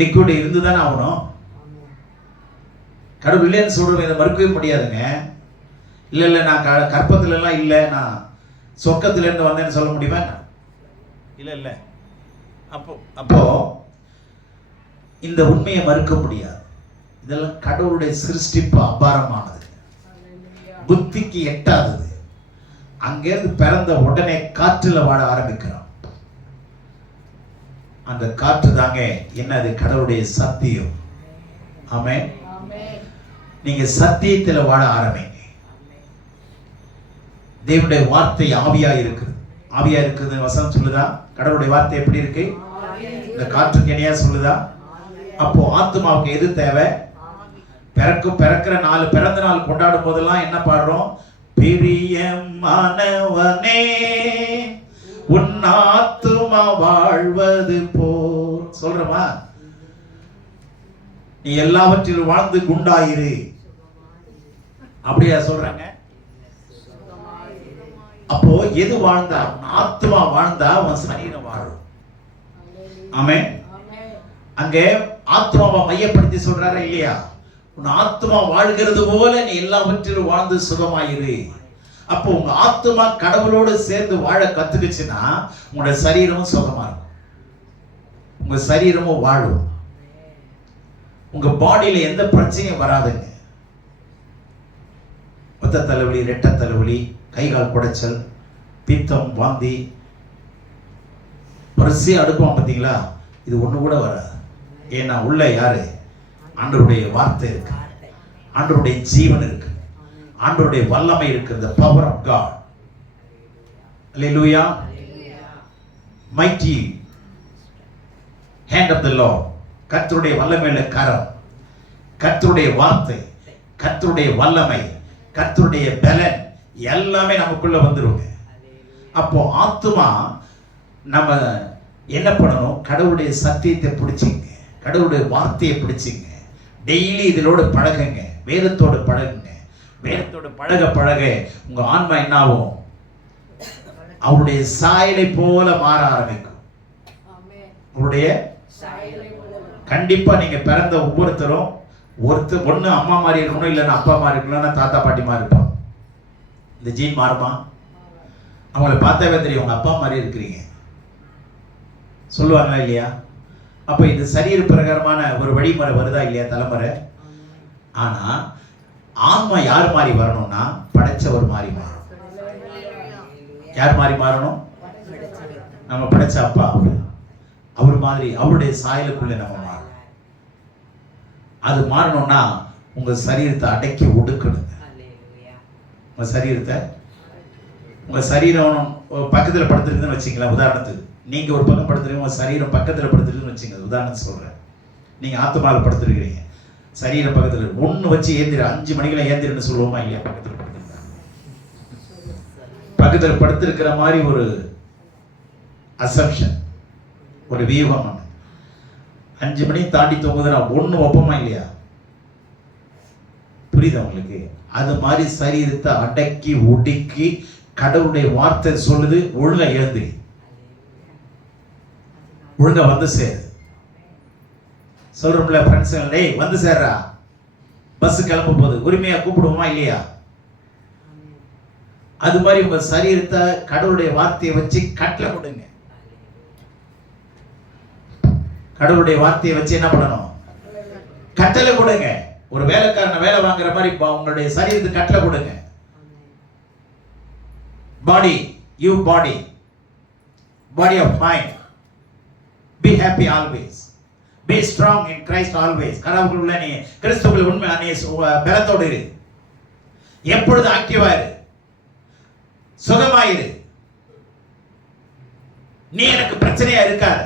லிக்விட் இருந்துதானே ஆகணும். கடவுள் இல்லைன்னு சொல்றவங்க இதை மறுக்கவே முடியாதுங்க. இல்ல நான் கற்பத்துல எல்லாம் இல்லை, நான் சொர்க்கத்துல இருந்து வந்தேன்னு சொல்ல முடியுமா? இல்ல. அப்போ இந்த உண்மையை மறுக்க முடியாது. இதெல்லாம் கடவுளுடைய சிருஷ்டிப்பு அபாரமானது, புத்திக்கு எட்டாதது. அங்கிருந்து பிறந்த உடனே காற்றுல வாழ ஆரம்பிக்கிறான். அந்த காற்று தாங்க என்னது? கடவுளுடைய சத்தியம். ஆமென். நீங்க சத்தியத்துல வாழ ஆரம்பிங்க. தேவனுடைய வார்த்தை ஆவியா இருக்குது. ஆவியா இருக்குது வசனம் சொல்லுதா? கடவுளுடைய வார்த்தை எப்படி இருக்கு? இந்த காற்றுக்கு இணையா சொல்லுதா? அப்போ ஆத்மாவுக்கு எது தேவை? பிறக்கிற 4 பிறந்த நாள் கொண்டாடும் போதெல்லாம் என்ன பாடுறோம்? பிரியமானவனே உன் ஆத்துமா வாழ்வது போல் சொல்றமா? நீ எல்லாவற்றிலும் வாழ்ந்து குண்டாயிரு. அப்படியா சொல்றாங்க? அப்போ எது வாழ்ந்தா? ஆத்மா வாழ்ந்தா உன் சரீரம் வாழும். ஆமென். அங்கே ஆத்மாவை மையப்படுத்தி சொல்றாரா இல்லையா? உன் ஆத்மா வாழ்கிறது போல நீ எல்லாவற்றிலும் வாழ்ந்து சுகமாயிரு. அப்போ உங்க ஆத்மா கடவுளோடு சேர்ந்து வாழ கத்துக்குச்சுன்னா உங்களோட சரீரமும் சுகமா இருக்கும், உங்க சரீரமும் வாழும், உங்க பாடியில எந்த பிரச்சனையும் வராதுங்க. ஒத்த தலைவலி, ரெட்ட தலைவலி, கைகால் குடைச்சல், பித்தம், வாந்தி, வரிசையா அடுக்குவான் பார்த்தீங்களா? இது ஒண்ணு கூட வராது. ஏன்னா உள்ள யாரு? ஆண்டவருடைய வார்த்தை இருக்கு, ஆண்டவருடைய ஜீவன் இருக்கு, ஆண்டவருடைய வல்லமை இருக்கு. the power of God. Hallelujah. Mighty hand of the Lord. கர்த்தருடைய வல்லமையுள்ள கரம், கர்த்தருடைய வார்த்தை, கர்த்தருடைய வல்லமை, கர்த்தருடைய பலன் எல்லாமே நமக்குள்ள வந்துருங்க. அப்போ ஆத்துமா நம்ம என்ன பண்ணணும்? கடவுளுடைய சத்தியத்தை பிடிச்சிங்க, கடவுளுடைய வார்த்தையை பிடிச்சிங்க, டெய்லி இதனோடு பழகுங்க, வேதத்தோடு பழகுங்க. வேதத்தோடு பழக பழக உங்க ஆன்மா என்ன ஆகும்? அவருடைய சாயலை போல மாற ஆரம்பிக்கும். அவருடைய கண்டிப்பா நீங்க பிறந்த ஒவ்வொருத்தரும் ஒண்ணு அம்மா மாதிரி இருக்கணும், இல்லைன்னா அப்பா மாதிரி இருக்கணும், இல்லைன்னா தாத்தா பாட்டி மாதிரி இருப்பாங்க. இந்த ஜீன் மாறுமா? அவங்களை பார்த்தாவே தெரியும் உங்க அப்பா மாதிரி இருக்கிறீங்க சொல்லுவாங்களா இல்லையா? அப்ப இது சரீர பிரகாரமான ஒரு வழிமுறை வருதா இல்லையா? தலைமுறை. ஆனா ஆன்மா யார் மாதிரி வரணும்னா படைச்சவர் மாதிரி மாறணும். யார் மாதிரி மாறணும்? நம்ம படைச்ச அப்பா அவர் மாதிரி, அவருடைய சாயலுக்குள்ள நம்ம மாறணும். அது மாறணும்னா உங்க சரீரத்தை அடக்கி ஒடுக்கணுங்க. உங்க சரீரத்தை, உங்க சரீரம் பக்கத்துல படுத்துருக்குன்னு வச்சுங்களேன். உதாரணத்துக்கு நீங்க ஒரு பக்கம் படுத்துறீங்க, உங்க சரீரம் பக்கத்துல படுத்துருக்குன்னு வச்சுங்க. உதாரணத்துக்கு சொல்றேன். நீங்க ஆத்மாவில் படுத்துருக்கிறீங்க, சரீரம் பக்கத்துல ஒண்ணு வச்சு ஏந்திர 5 மணிக்கெல்லாம் ஏந்திரன்னு சொல்லுவோமா இல்லையா? பக்கத்துல படுத்துருக்காங்க, பக்கத்துல படுத்திருக்கிற மாதிரி ஒரு அசம்ஷன், ஒரு வியூகம். 5 மணி தாண்டி தூங்குதுன்னா ஒண்ணு ஒப்பமா இல்லையா? புரியுதா உங்களுக்கு? அது மாதிரி சரீரத்தை அடக்கி ஒடுக்கி கடவுளுடைய வார்த்தை சொல்லுது, ஒழுங்கா எழுந்திரி, ஒழுங்கா வந்து சேரு. சொல்றோம்ல ஃப்ரெண்ட்ஸ், டேய் வந்து சேர்றா, பஸ் கிளம்ப போகுது, உரிமையா கூப்பிடுவோமா இல்லையா? அது மாதிரி உங்க சரீரத்தை கடவுளுடைய வார்த்தையை வச்சு கட்டளை கொடுங்க. கடவுளுடைய வார்த்தையை வச்சு என்ன பண்ணணும்? கட்டளை கொடுங்க. ஒரு வேலைக்காரனை வேலை வாங்குற மாதிரி உங்களுடைய சரீரத்துக்கு கட்டளை கொடுங்க. Body, you body, body of mind, be happy always, be strong in Christ always. கடவுளுக்குள்ள நீ கிறிஸ்துவுக்குள்ள உண்மை நீ பலத்தோடு இரு, எப்பொழுது ஆக்டிவா இரு, சுகமாயிரு. நீ எனக்கு பிரச்சனையா இருக்காது.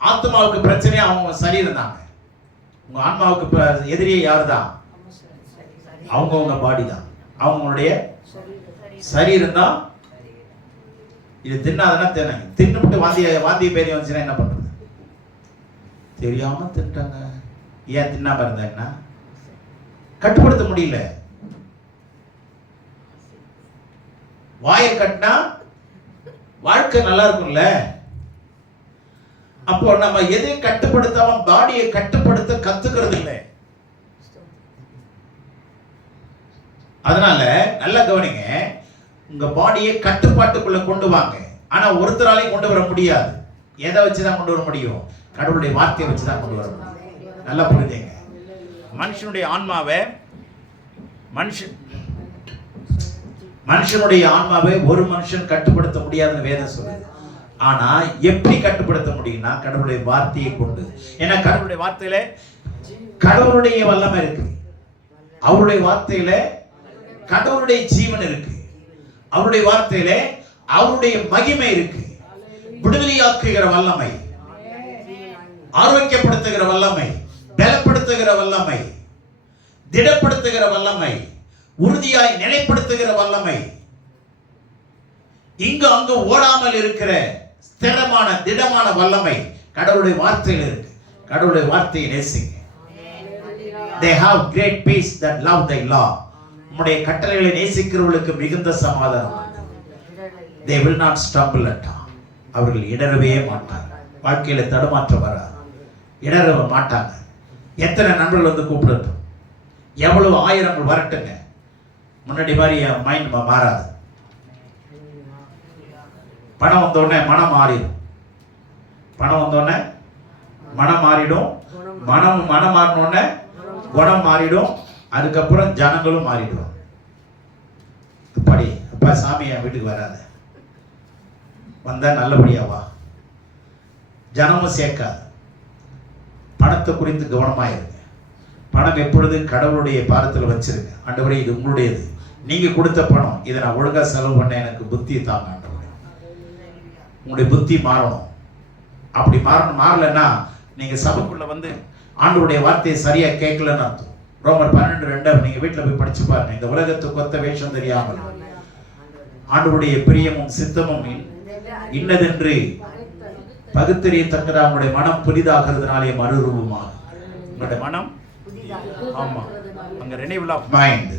ஆத்மாவுக்கு பிரச்சனையா அவங்க சரீரம் தாங்க. உங்க ஆன்மாவுக்கு எதிரியே யாரு தான்? அவங்கவுங்க பாடி தான், அவங்களுடைய சரீரம் தான். இது தின்னாதனா தின்னுட்டு வாந்தி பேதி வந்துச்சுன்னா என்ன பண்றது? தெரியாம தின்ட்டாங்க. ஏன் தின்னாம இருந்தாங்கன்னா கட்டுப்படுத்த முடியல. வாயை கட்டினா வாழ்க்கை நல்லா இருக்கும்ல. அப்போ நம்ம எதையும் கட்டுப்படுத்தாம பாடியை கட்டுப்படுத்த கத்துக்கிறது இல்லை. அதனால நல்லா கவனிங்க, உங்க பாடியை கட்டுப்பாட்டுக்குள்ள கொண்டு வாங்க. ஆனா ஒருத்தராலையும் கொண்டு வர முடியாது. எதை வச்சுதான் கொண்டு வர முடியும்? கடவுளுடைய வார்த்தையை வச்சுதான் கொண்டு வர முடியும். நல்லா புரிஞ்சுங்க. மனுஷனுடைய ஆன்மாவை மனுஷனுடைய ஆன்மாவை ஒரு மனுஷன் கட்டுப்படுத்த முடியாதுன்னு வேதம் சொல்லுது. ஆனா எப்படி கட்டுப்படுத்த முடியும்னா கடவுளுடைய வார்த்தையை கொண்டு. ஏன்னா கடவுளுடைய வார்த்தையில கடவுளுடைய வல்லமை இருக்கு, அவருடைய வார்த்தையில கடவுளுடைய ஜீவன் இருக்கு, அவருடைய வார்த்தையில அவருடைய மகிமை இருக்கு. விடுதலையாக்குகிற வல்லமை, ஆரோக்கியப்படுத்துகிற வல்லமை, பலப்படுத்துகிற வல்லமை, திடப்படுத்துகிற வல்லமை, உறுதியாய் நிலைப்படுத்துகிற வல்லமை, இங்கு அங்கு ஓடாமல் இருக்கிற ஸ்திரமான திடமான வல்லமை கடவுளுடைய வார்த்தையில் இருக்கு. கடவுளுடைய வார்த்தையை நேசிங்க. They have great peace that love thy law. உம்முடைய கட்டளைகளை நேசிக்கிறவர்களுக்கு மிகுந்த சமாதானம். They will not stumble at all. அவர்கள் இடரவே மாட்டாங்க. வாழ்க்கையில தடுமாற்றம் வராது, இடர மாட்டாங்க. எத்தனை நண்பர்கள் வந்து கூப்பிடட்டும், எவ்வளவு ஆயிரங்கள் வரட்டுங்க, முன்னாடி மாதிரி என் மைண்ட் மாறாது. பணம் வந்தோடனே மனம் மாறிடும். பணம் வந்தோடனே மனம் மாறிடும். மனம் மாறினோடனே குணம் மாறிடும். அதுக்கப்புறம் ஜனங்களும் மாறிடுவாங்க. அப்படி அப்பா சாமி என் வீட்டுக்கு வராது, வந்தா நல்லபடியா வா. ஜனமும் சேர்க்காது. பணத்தை குறித்து கவனமாயிருங்க. பணம் எப்பொழுது கடவுளுடைய பாரத்தில் வச்சிருங்க. ஆண்டவரே இது உங்களுடையது, நீங்க கொடுத்த பணம், இதை நான் ஒழுங்கா செலவு பண்ண எனக்கு புத்தி தாங்க ஆண்டவரே. உங்களுடைய புத்தி மாறணும். அப்படி மாறலன்னா நீங்க சபைக்குள்ள வந்து ஆண்டவருடைய வார்த்தையை சரியா கேட்கலன்னு அர்த்தம். ரோமர் 12:2 நீங்க வீட்டுல போய் படிச்சு பாருங்க. இந்த உலகத்துக்கு ஒத்த வேஷம் தெரியாமல் ஆண்டவருடைய பிரியமும் சித்தமும் இன்னதென்று பகுத்தறியத்தக்கதா உங்களுடைய மனம் புதிதாகிறதுனாலே மறுரூபமாக உங்களுடைய மனம், ஆமா, அங்க ரெனிவல் ஆஃப் மைண்ட்,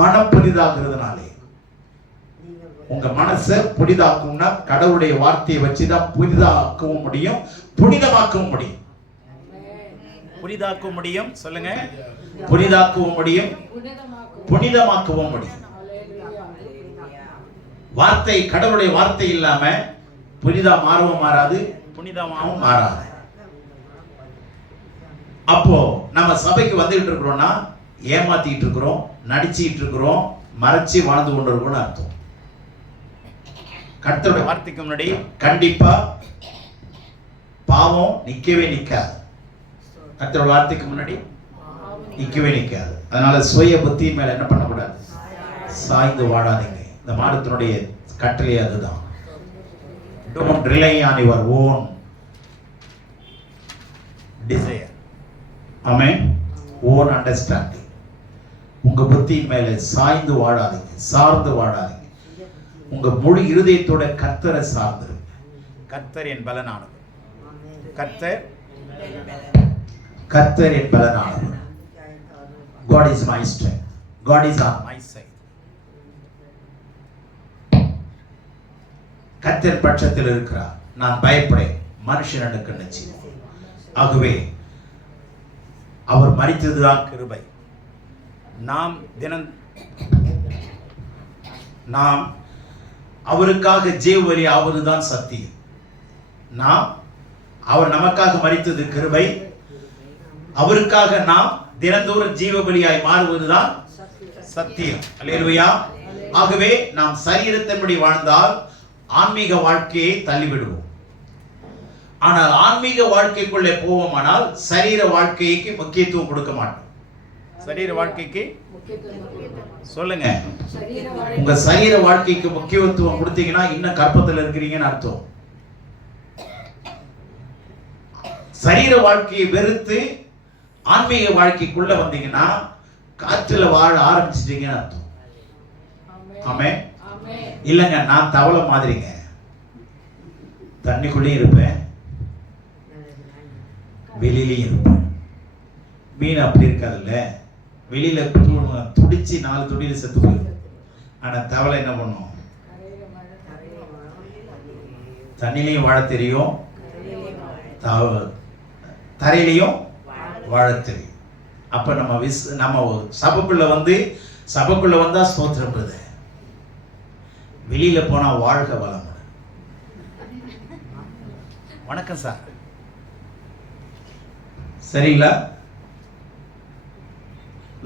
மனம் புதிதாகிறதுனாலே. உங்க மனசை புதிதாக்கும்னா கடவுளுடைய வார்த்தையை வச்சுதான் புதிதாக்கவும் முடியும், புனிதமாக்கவும் முடியும். புதிதாக்கவும் முடியும், சொல்லுங்க, புதிதாக்கவும் முடியும், புனிதமாக்கவும் முடியும். வார்த்தை, கடவுளுடைய வார்த்தை இல்லாம புனிதா மாறவும் மாறாது, புனிதமாகவும் மாறாது. அப்போ நம்ம சபைக்கு வந்துட்டு இருக்கிறோம்னா ஏமாத்திட்டு இருக்கிறோம், நடிச்சிட்டு இருக்கிறோம், மறைச்சி வாழ்ந்து கொண்டு இருக்கோம்னு அர்த்தம். கர்த்தருடைய வார்த்தைக்கு முன்னாடி கண்டிப்பா பாவம் நிக்கவே நிக்காது. கர்த்தருடைய வார்த்தைக்கு முன்னாடி நிக்கவே நிக்காது. அதனால சுய புத்தியின் மேல என்ன பண்ணக்கூடாது, சாய்ந்து வாழாதீங்க. இந்த மாதத்தினுடைய கட்டளை அதுதான். Don't rely on your own desire. Amen. Own understanding. உங்க புத்தியின் மேல சாய்ந்து வாழாதீங்க, சார்ந்து வாழாதீங்க. உங்க முழு இருதயத்தோட கர்த்தரை சார்ந்திருங்க. கர்த்தர் என் பலனானவர், கர்த்தர் என் பலனானவர். God is my strength. God is on my side. கர்த்தர் பட்சத்தில் இருக்கிறார், நான் பயப்படேன். மனுஷன் எனக்கு நிச்சயம். ஆகவே அவர் மரித்ததுதான் கிருபை. நாம் அவருக்காக ஜீவபலி ஆவதுதான் சத்தியம். அவர் நமக்காக மரித்தது கிருபை. அவருக்காக நாம் தினந்தோறும் ஜீவபலியாய் மாறுவதுதான் சத்தியம். அல்லேலூயா. ஆகவே நாம் சரீரத்தின்படி வாழ்ந்தால் ஆன்மீக வாழ்க்கையை தள்ளிவிடுவோம். ஆனால் ஆன்மீக வாழ்க்கைக்குள்ளே போவோமானால் சரீர வாழ்க்கைக்கு முக்கியத்துவம் கொடுக்க மாட்டோம். சரீர வாழ்க்கைக்கு சொல்லுங்க, உங்க சரீர வாழ்க்கைக்கு முக்கியத்துவம் கொடுத்தீங்கன்னா இன்னும் கற்பத்தில் இருக்கிறீங்கன்னு அர்த்தம். சரீர வாழ்க்கையை வெறுத்து ஆன்மீக வாழ்க்கைக்குள்ள வந்தீங்கன்னா காற்றுல வாழ ஆரம்பிச்சிட்டீங்கன்னு அர்த்தம். ஆமென். இல்லைங்க, நான் தவளை மாதிரிங்க, தண்ணிக்குள்ளேயும் இருப்பேன், வெளியிலையும் இருப்பேன். மீன் அப்படி இருக்காதுல்ல, வெளியில துடிச்சு 4 துடியில செத்து போயிடும். ஆனா தவளை என்ன பண்ணும், தண்ணிலையும் வாழ தெரியும், தரையிலையும் வாழ தெரியும். அப்ப நம்ம சபைக்குள்ள வந்தா ஸ்தோத்திரம், வெளியில போனா வாழ்க வளம். வணக்கம் சார், சரிங்களா?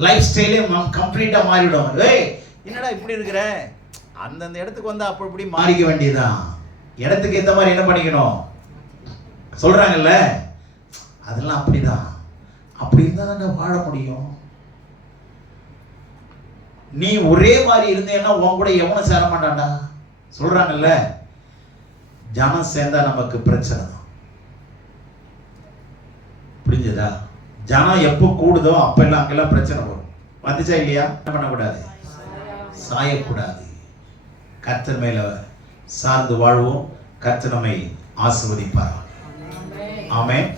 லைஃப் ஸ்டைலே கம்ப்ளீட்டா மாறிடும். என்னடா இப்படி இருக்கிற, அந்தந்த இடத்துக்கு வந்து அப்படி இப்படி மாறிக்க வேண்டியதுதான். இடத்துக்கு ஏத்த மாதிரி என்ன பண்ணிக்கணும் சொல்றாங்கல்ல, அதெல்லாம் அப்படிதான். அப்படி இருந்தா தானே வாழ முடியும். நீ ஒரே மாதிரி இருந்தேன்னா உன் கூட எவனும் சேர மாட்டான்டா சொல்றாங்கல்ல. ஜனம் சேர்ந்தா நமக்கு பிரச்சனை தான். புரிஞ்சதா? ஜனம் எப்போ கூடுதோ அப்ப எல்லாம் அங்கெல்லாம் பிரச்சனை வரும். வந்துச்சா இல்லையா? என்ன பண்ணக்கூடாது, சாயக்கூடாது. கர்த்தர் மேல சார்ந்து வாழ்வோம். கர்த்தர் நம்மை ஆசீர்வதிப்பார். ஆமென்.